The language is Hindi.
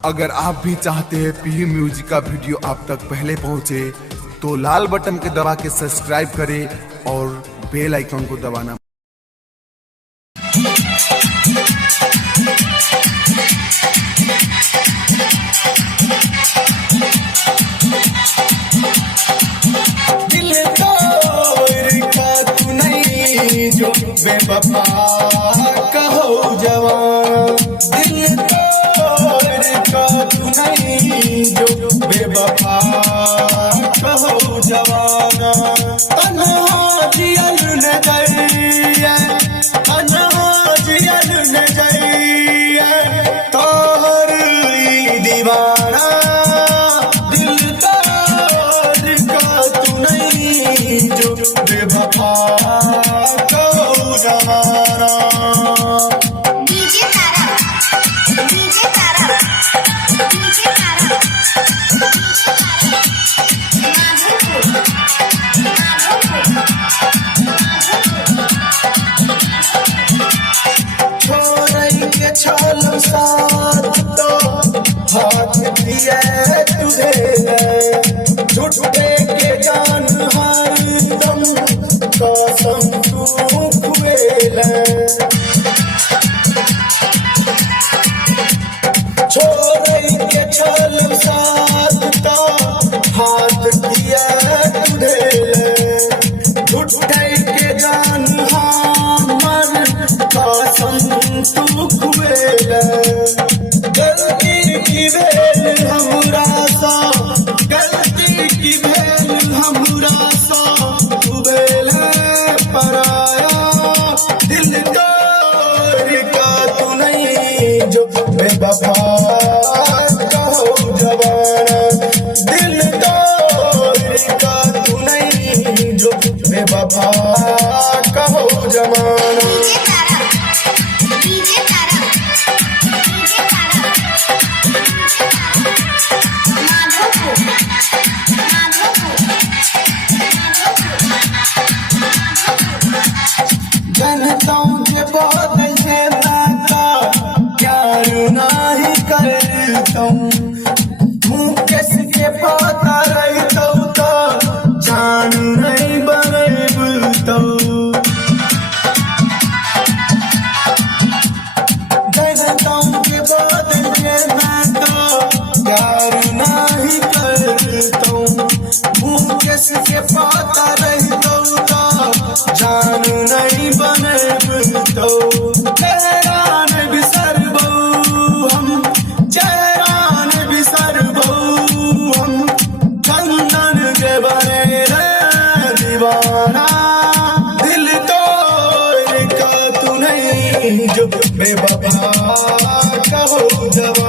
अगर आप भी चाहते हैं पी म्यूजिक का वीडियो आप तक पहले पहुंचे तो लाल बटन के दबा के सब्सक्राइब करें और बेल आइकन को दबाना। दिल तोड़ का तू नहीं जो बेवफा कहो जवान, दिल तोड़ का तू नहीं जो बेवफा कहो जवान। तन्हा जियल न जाइए, तन्हा जियल न जाइए तोहर ई दीवाना। दिल तोड़ का तू नहीं जो बेवफा कहो जवान। डीजे तारा, डीजे तारा, डीजे तारा, छोड़ई के छाल साथ तो हाथ दिए तुझे, झूठे के जान हरदम कसम तू खुएले। छोड़ई के छाल साथ तो हाथ दिए तुझे, झूठे के जान हमर कसम तू खुएले। गलती की भेल हमरा सा, गलती की भेल हमरा सा, तू भेल पराया। दिल तोड़ का तू नहीं जो बेवफा कहो जवान, दिल तोड़ का तू नहीं जो बेवफा कहो जवान। डीजे तारा, डीजे तारा, माधोपुर, माधोपुर, जनता के बादल से नाता प्यार नहीं करता, मुकेश के पता रहता तो जान नहीं बनता। जनता के बादल से नाता प्यार नहीं करता, मुकेश के पता रहता तो जान नहीं बनता। चेहरान बिसरबो हम, चेहरान बिसरबो हम, चंदन के बने रे दीवाना। दिल तोड़ का तू नहीं जो बेवफा कहो जवान।